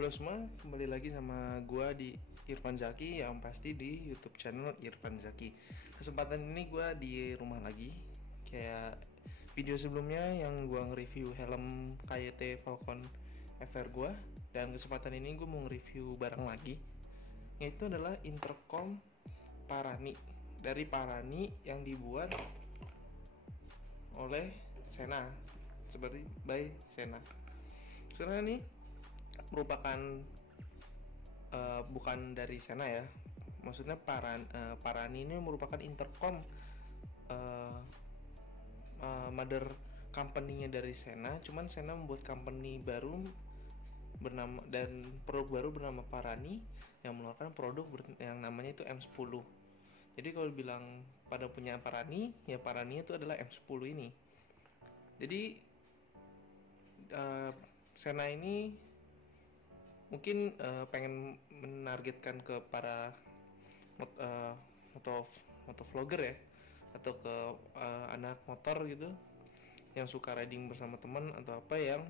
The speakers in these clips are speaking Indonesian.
Halo semua, kembali lagi sama gua di Irfan Zaki, yang pasti di YouTube channel Irfan Zaki. Kesempatan ini gua di rumah lagi. Kayak video sebelumnya yang gua nge-review helm KYT Falcon FR gua, dan kesempatan ini gua mau nge-review barang lagi, yaitu adalah intercom Parani dari Parani yang dibuat oleh Sena, seperti by Sena. Sebenarnya nih merupakan bukan dari Sena ya, maksudnya Parani ini merupakan intercom mother company-nya dari Sena, cuman Sena membuat company baru bernama dan produk baru bernama Parani yang mengeluarkan produk yang namanya itu M10. Jadi kalau bilang pada punya Parani, ya Parani itu adalah M10 ini. Jadi Sena ini mungkin pengen menargetkan ke para motovlogger ya, atau ke anak motor gitu yang suka riding bersama teman atau apa, yang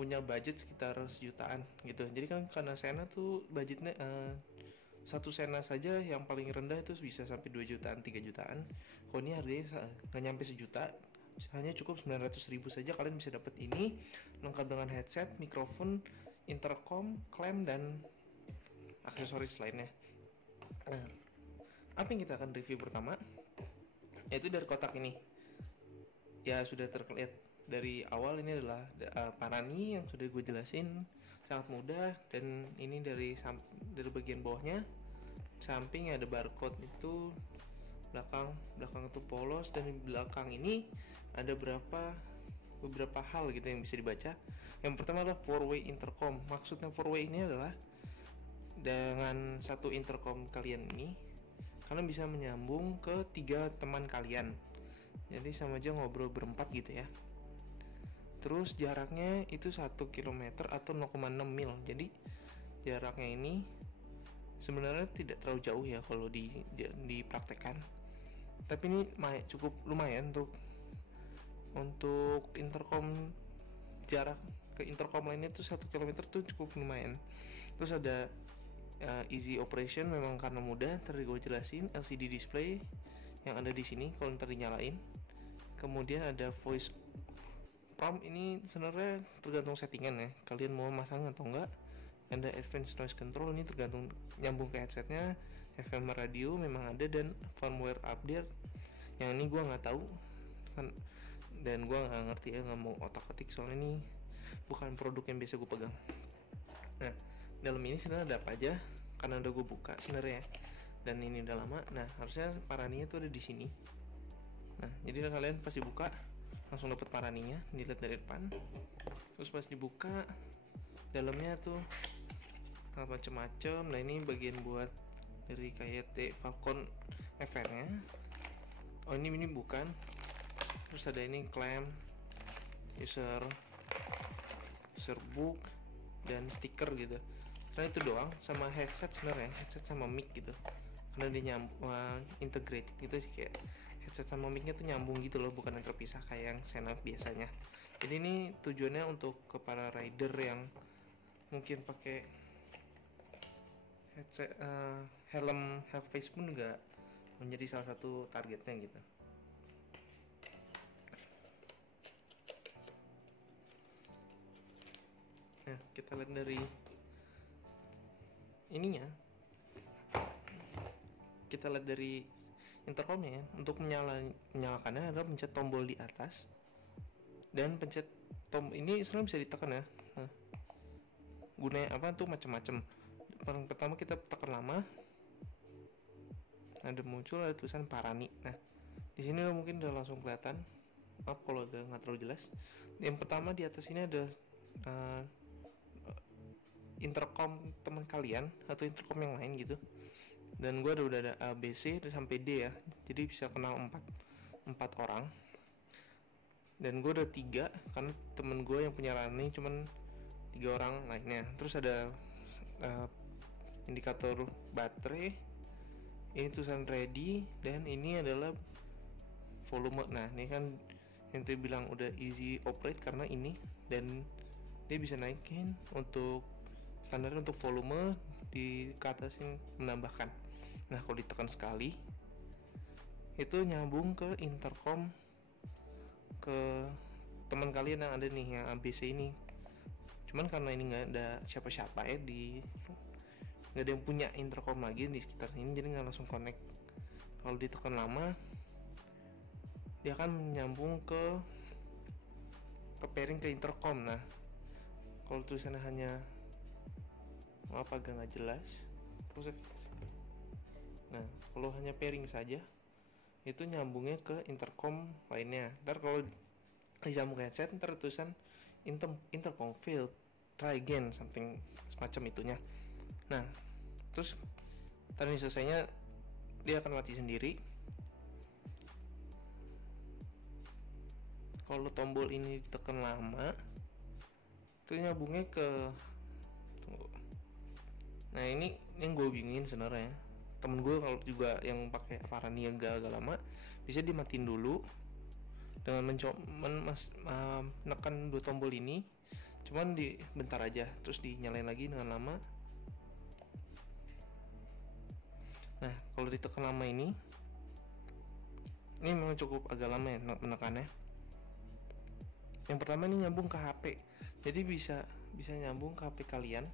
punya budget sekitar sejutaan gitu. Jadi kan karena Sena tuh budgetnya satu Sena saja yang paling rendah itu bisa sampai 2 jutaan, 3 jutaan. Kalau ini harganya nggak nyampe sejuta, hanya cukup 900.000 saja kalian bisa dapat ini, lengkap dengan headset, mikrofon, intercom, clamp, dan aksesoris lainnya. Nah, apa yang kita akan review pertama yaitu dari kotak ini. Ya sudah terlihat dari awal, ini adalah Parani yang sudah gue jelasin, sangat mudah. Dan ini dari bagian bawahnya, samping ada barcode itu, belakang itu polos, dan di belakang ini ada beberapa hal gitu yang bisa dibaca. Yang pertama adalah 4-way intercom. Maksudnya 4-way ini adalah dengan satu intercom kalian ini, kalian bisa menyambung ke 3 teman kalian. Jadi sama aja ngobrol berempat gitu ya. Terus jaraknya itu 1 km atau 0,6 mil. Jadi jaraknya ini sebenarnya tidak terlalu jauh ya kalau dipraktekkan. Tapi ini cukup lumayan untuk intercom. Jarak ke intercom lainnya itu 1 km tuh cukup lumayan. Terus ada easy operation, memang karena mudah. Tadi gue jelasin LCD display yang ada di sini kalau ntar dinyalain. Kemudian ada voice prompt, ini sebenarnya tergantung settingan ya, kalian mau masang atau enggak. Ada advanced noise control, ini tergantung nyambung ke headsetnya. FM radio memang ada, dan firmware update yang ini gue nggak tahu kan, dan gue nggak ngerti ya, nggak mau otak atik soalnya ini bukan produk yang biasa gue pegang. Nah, dalam ini sebenarnya ada apa aja, karena udah gue buka sebenarnya, dan ini udah lama. Nah, harusnya Paraninya tuh ada di sini. Nah, jadi kalian pasti buka langsung dapat Paraninya, dilihat dari depan. Terus pas dibuka, dalamnya tuh macam-macam. Nah, ini bagian buat dari KYT Falcon FR-nya. Oh, ini bukan. Terus ada ini clamp, user book, dan stiker gitu. Sebenarnya itu doang, sama headset sebenarnya, headset sama mic gitu. Karena dia integrated gitu sih, kayak headset sama mic-nya tuh nyambung gitu loh, bukan yang terpisah kayak yang Sena biasanya. Jadi ini tujuannya untuk ke para rider yang mungkin pakai headset, helm half face pun nggak menjadi salah satu targetnya gitu. Nah, kita lihat dari ininya, kita lihat dari intercomnya ya. Untuk menyalakannya adalah pencet tombol di atas, dan pencet ini sebenarnya bisa ditekan ya. Nah, gunanya apa tuh macam-macam. Pertama kita tekan lama, ada tulisan Parani. Nah, di sini mungkin udah langsung kelihatan. Maaf kalau udah nggak terlalu jelas. Yang pertama di atas ini ada intercom teman kalian atau intercom yang lain gitu. Dan gue udah ada A, B, C sampai D ya. Jadi bisa kenal 4 orang. Dan gue ada 3 karena temen gue yang punya Rani cuman 3 orang lainnya. Terus ada indikator baterai, ini tulisan ready, dan ini adalah volume. Nah, ini kan yang bilang udah easy operate karena ini, dan dia bisa naikin untuk standarnya untuk volume dikatasin menambahkan. Nah kalau ditekan sekali itu nyambung ke intercom ke teman kalian yang ada nih yang ABC ini. Cuman karena ini nggak ada siapa-siapa ya, nggak ada yang punya intercom lagi di sekitar ini, jadi nggak langsung connect. Kalau ditekan lama dia akan nyambung ke pairing ke intercom. Nah kalau tulisannya hanya apa agak nggak jelas terus. Nah kalau hanya pairing saja itu nyambungnya ke intercom lainnya. Ntar kalau disambung ke headset ntar tulisan intercom failed, try again, something semacam itunya. Nah terus tadi selesainya dia akan mati sendiri. Kalau tombol ini ditekan lama itu nyambungnya ke nah ini yang gue bingungin sebenarnya. Temen gue kalau juga yang pakai Parani yang agak lama bisa dimatiin dulu dengan menekan dua tombol ini, cuman di bentar aja terus dinyalain lagi dengan lama. Nah kalau ditekan lama ini memang cukup agak lama ya menekannya. Yang pertama ini nyambung ke HP, jadi bisa nyambung ke HP kalian.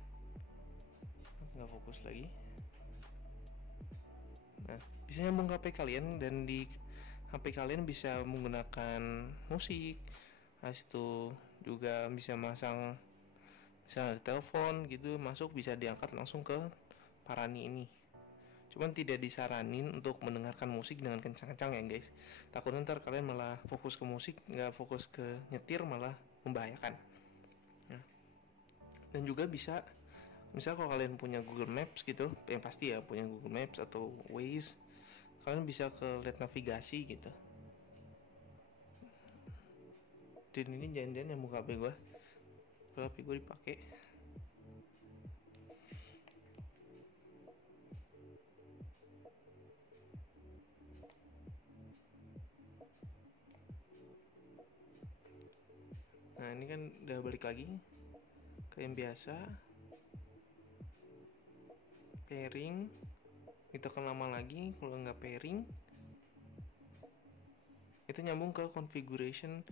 Nggak fokus lagi. Nah bisa nyambung ke HP kalian dan di HP kalian bisa menggunakan musik. Habis itu juga bisa masang, misalnya ada telepon gitu masuk, bisa diangkat langsung ke Parani ini. Cuman tidak disaranin untuk mendengarkan musik dengan kencang-kencang ya guys, takutnya ntar kalian malah fokus ke musik, nggak fokus ke nyetir, malah membahayakan. Nah, dan juga bisa misal kalau kalian punya Google Maps gitu, yang pasti ya punya Google Maps atau Waze, kalian bisa ke lihat navigasi gitu. Dan ini jangan-jangan yang buka HP gue dipakai. Nah ini kan udah balik lagi ke yang biasa, pairing, ditekan lama lagi. Kalau nggak pairing itu nyambung ke configuration,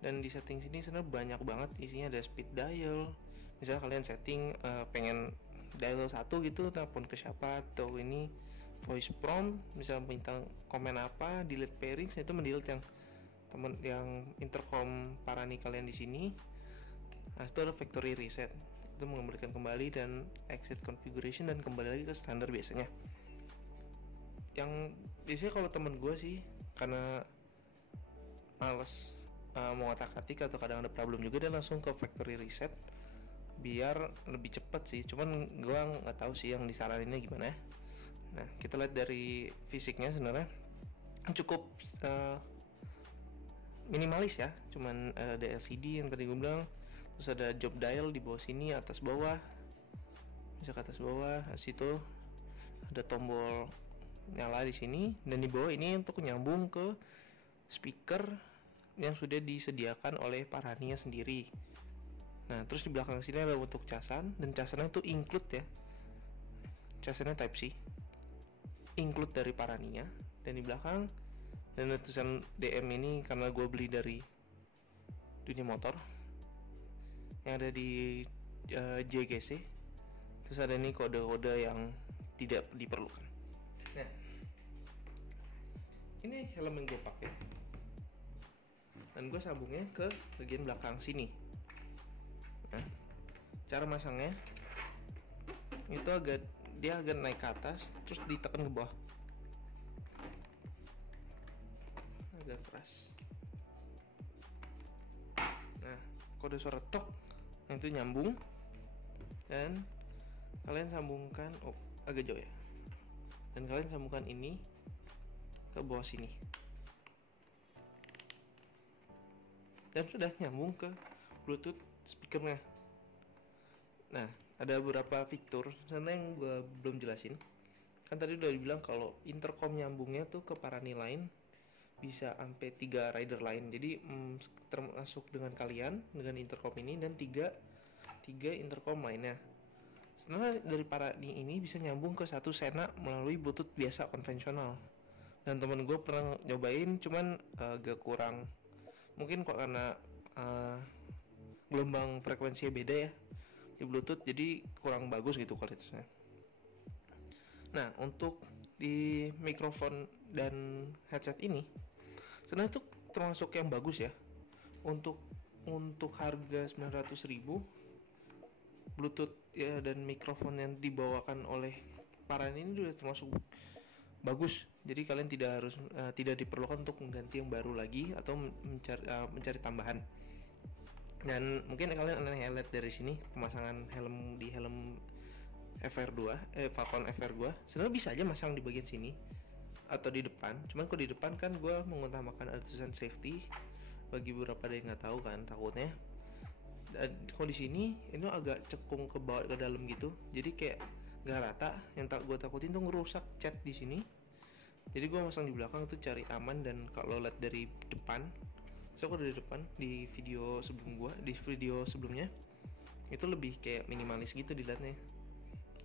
dan di setting sini sebenarnya banyak banget isinya. Ada speed dial, misalnya kalian setting pengen dial 1 gitu, telepon ke siapa, atau ini voice prompt, misalnya minta komen apa, delete pairings, itu mendelete yang intercom Parani kalian di sini. Nah itu ada factory reset, itu mengembalikan kembali, dan exit configuration dan kembali lagi ke standar biasanya. Yang biasanya kalau temen gue sih karena males mau ngotak-atik atau kadang ada problem juga, dia langsung ke factory reset biar lebih cepet sih. Cuman gue nggak tahu sih yang disaraninnya gimana. Nah kita lihat dari fisiknya sebenarnya cukup minimalis ya, cuman ada LCD yang tadi gue bilang, terus ada job dial di bawah sini, atas bawah, bisa ke atas bawah. Di situ ada tombol nyala di sini, dan di bawah ini untuk nyambung ke speaker yang sudah disediakan oleh Parania sendiri. Nah terus di belakang sini ada untuk casan, dan casannya itu include ya, casannya Type C, include dari Parania. Dan di belakang dan tulisan DM ini karena gue beli dari dunia motor yang ada di JGC. Terus ada nih kode-kode yang tidak diperlukan. Nah ini helm yang gue pakai, dan gue sambungnya ke bagian belakang sini. Nah cara masangnya itu dia agak naik ke atas, terus ditekan ke bawah, agak keras. Nah kode suara tok yang itu nyambung, dan kalian sambungkan agak jauh ya, dan kalian sambungkan ini ke bawah sini, dan sudah nyambung ke Bluetooth speakernya. Nah ada beberapa fitur sana yang gue belum jelasin. Kan tadi udah dibilang kalau intercom nyambungnya tuh ke Parani lain bisa sampai 3 rider lain. Jadi termasuk dengan kalian dengan intercom ini, dan tiga intercom lainnya. Sebenarnya dari Paraning ini bisa nyambung ke satu Sena melalui Bluetooth biasa konvensional. Dan temen gue pernah nyobain, cuman agak kurang. Mungkin kok karena uh, gelombang frekuensinya beda ya di Bluetooth, jadi kurang bagus gitu kualitasnya. Nah, untuk di mikrofon dan headset ini sebenarnya itu termasuk yang bagus ya. Untuk harga 900.000, Bluetooth ya dan mikrofon yang dibawakan oleh Paraning ini sudah termasuk bagus. Jadi kalian tidak diperlukan untuk mengganti yang baru lagi atau mencari tambahan. Dan mungkin kalian lihat dari sini pemasangan helm di helm FR2 Falcon FR gua sebenarnya bisa aja masang di bagian sini atau di depan. Cuman kalau di depan kan gua mengutamakan ada tulisan safety bagi beberapa yang nggak tahu kan takutnya. Dan kalau di sini ini agak cekung ke bawah ke dalam gitu, jadi kayak nggak rata. Yang gue takutin tuh ngerusak cat di sini. Jadi gue masang di belakang tuh cari aman. Dan kalau lihat dari depan, so aku dari depan di video sebelumnya itu lebih kayak minimalis gitu dilihatnya.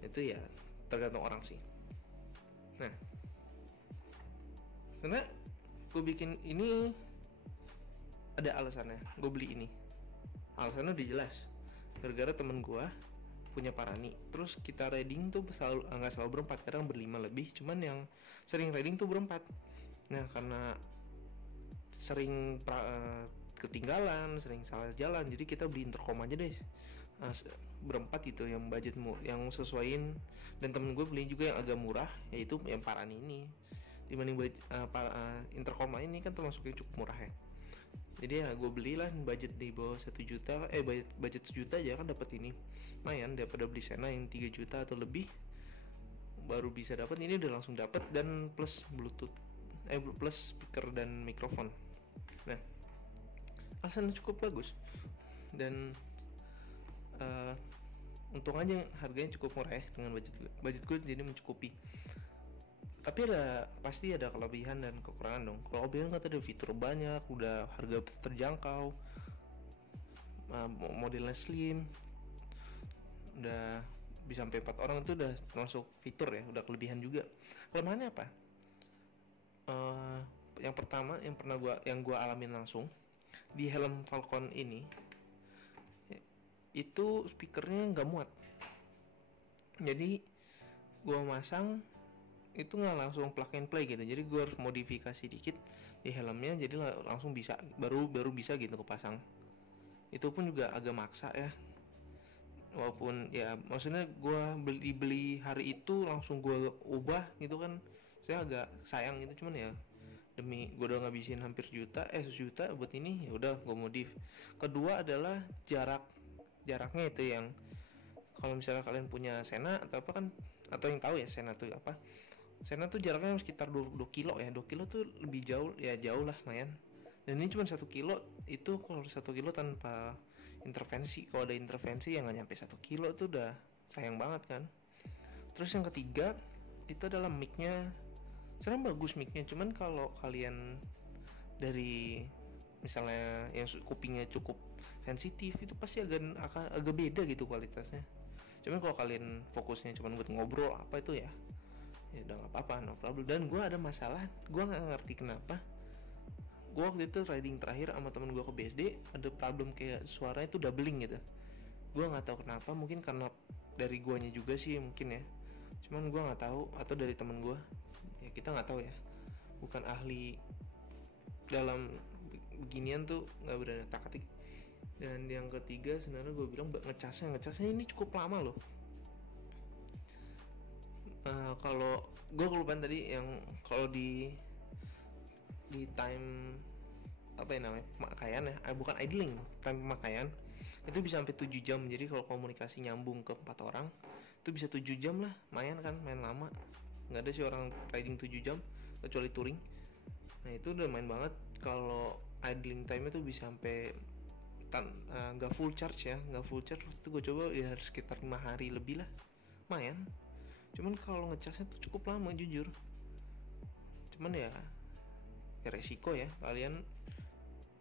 Itu ya tergantung orang sih. Nah, sebenarnya gue bikin ini ada alasannya. Gue beli ini, alasannya udah jelas. Gara-gara temen gue punya Parani, terus kita riding tuh nggak selalu berempat, kadang berlima lebih. Cuman yang sering riding tuh berempat. Nah, karena sering ketinggalan, sering salah jalan, jadi kita beli intercom aja deh berempat gitu, yang budgetmu yang sesuaiin. Dan temen gue beli juga yang agak murah, yaitu yang Parani ini. Dibanding intercom ini kan termasuk yang cukup murah ya. Jadi ya gue belilah budget di bawah 1 juta, budget 1 juta aja kan dapat ini. Lumayan daripada beli Sena yang 3 juta atau lebih baru bisa dapat. Ini udah langsung dapat dan plus Bluetooth, plus speaker dan mikrofon. Nah, alasannya cukup bagus. Dan untung aja harganya cukup murah ya, dengan budget gue jadi mencukupi. Tapi pasti ada kelebihan dan kekurangan dong. Kalau kelebihan kan ada fitur banyak, udah harga terjangkau, modelnya slim, udah bisa sampai 4 orang, itu udah termasuk fitur ya, udah kelebihan juga. Kelemahannya apa? Yang pertama yang gua alamin langsung di helm Falcon ini, itu speakernya nggak muat. Jadi gua masang itu nggak langsung plug and play gitu, jadi gue harus modifikasi dikit di helmnya, jadi langsung bisa baru bisa gitu kepasang. Itu pun juga agak maksa ya, walaupun ya maksudnya gue beli hari itu langsung gue ubah gitu kan, saya agak sayang gitu. Cuman ya demi gue udah ngabisin hampir sejuta buat ini, ya udah gue modif. Kedua adalah jaraknya itu, yang kalau misalnya kalian punya Sena atau apa kan, atau yang tahu ya Sena tuh apa, Sena tuh jaraknya sekitar 2 kilo ya. 2 kilo tuh lebih jauh ya, jauh lah mayan. Dan ini cuma 1 kilo. Itu kalau 1 kilo tanpa intervensi. Kalau ada intervensi yang gak nyampe 1 kilo tuh udah sayang banget kan. Terus yang ketiga itu adalah mic-nya. Sebenarnya bagus mic-nya, cuman kalau kalian dari misalnya yang kupingnya cukup sensitif, itu pasti agak beda gitu kualitasnya. Cuman kalau kalian fokusnya cuma buat ngobrol apa itu ya udah nggak apa-apa, no problem. Dan gue ada masalah, gue nggak ngerti kenapa. Gue waktu itu riding terakhir sama temen gue ke BSD, ada problem kayak suaranya tuh doubling gitu. Gue nggak tahu kenapa, mungkin karena dari guanya juga sih mungkin ya. Cuman gue nggak tahu, atau dari temen gue, ya kita nggak tahu ya. Bukan ahli dalam beginian tuh, nggak berani tak-atik. Dan yang ketiga sebenarnya gue bilang ngecasnya ini cukup lama loh. Kalau gue kelupaan tadi yang kalau di time apa ya namanya, pemakaian ya, bukan idling, time pemakaian itu bisa sampai 7 jam. Jadi kalau komunikasi nyambung ke 4 orang itu bisa 7 jam lah, lumayan kan, main lama. Nggak ada sih orang riding 7 jam kecuali touring. Nah itu udah main banget. Kalau idling time itu bisa sampai nggak full charge ya, nggak full charge waktu itu gue coba ya sekitar 5 hari lebih lah, lumayan. Cuman kalau ngecasnya tuh cukup lama jujur. Cuman ya resiko ya, kalian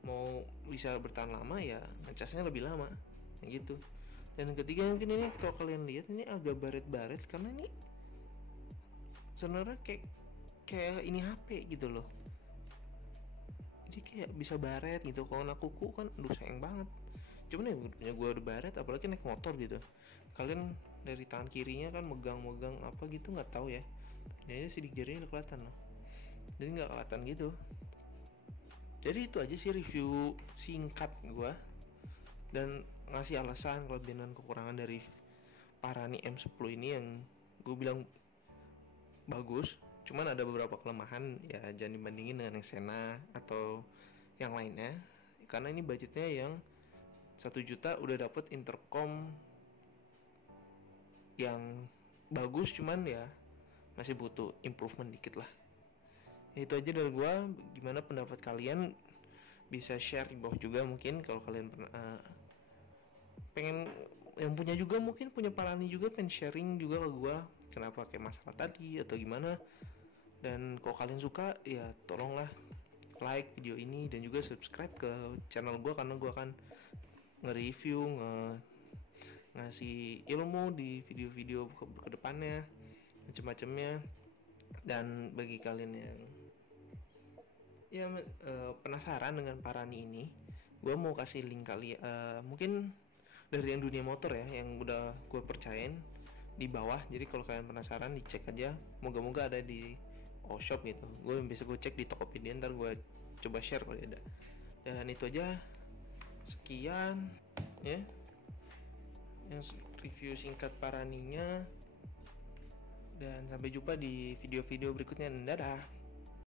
mau bisa bertahan lama ya ngecasnya lebih lama gitu. Dan yang ketiga mungkin ini kalau kalian lihat ini agak baret-baret karena ini sebenarnya kayak ini HP gitu loh. Jadi kayak bisa baret gitu. Kalau anak kuku kan aduh sayang banget. Cuman ya punya gue udah baret apalagi naik motor gitu. Kalian dari tangan kirinya kan megang-megang apa gitu nggak tahu ya. Jadi sidik jarinya udah kelihatan loh. Jadi nggak kelihatan gitu. Jadi itu aja sih review singkat gue, dan ngasih alasan kelebihan dan kekurangan dari Parani M10 ini yang gue bilang bagus. Cuman ada beberapa kelemahan ya, jangan dibandingin dengan yang Sena atau yang lainnya karena ini budgetnya yang 1 juta udah dapet intercom yang bagus, cuman ya masih butuh improvement dikit lah. Itu aja dari gue. Gimana pendapat kalian? Bisa share di bawah juga mungkin kalau kalian pernah pengen, yang punya juga mungkin punya Parani juga pengen sharing juga ke gue kenapa kayak masalah tadi atau gimana. Dan kalau kalian suka ya tolonglah like video ini dan juga subscribe ke channel gue karena gue akan nge-review, ngasih ilmu di video-video ke depannya macam-macamnya. Dan bagi kalian yang ya penasaran dengan Parani ini, gue mau kasih link kali mungkin dari yang dunia motor ya yang udah gue percayain di bawah. Jadi kalau kalian penasaran dicek aja, moga-moga ada di shop gitu. Gue bisa gue cek di Tokopedia, ntar gue coba share kalau ada. Dan itu aja, sekian ya yang review singkat Paraninya, dan sampai jumpa di video-video berikutnya. Dadah.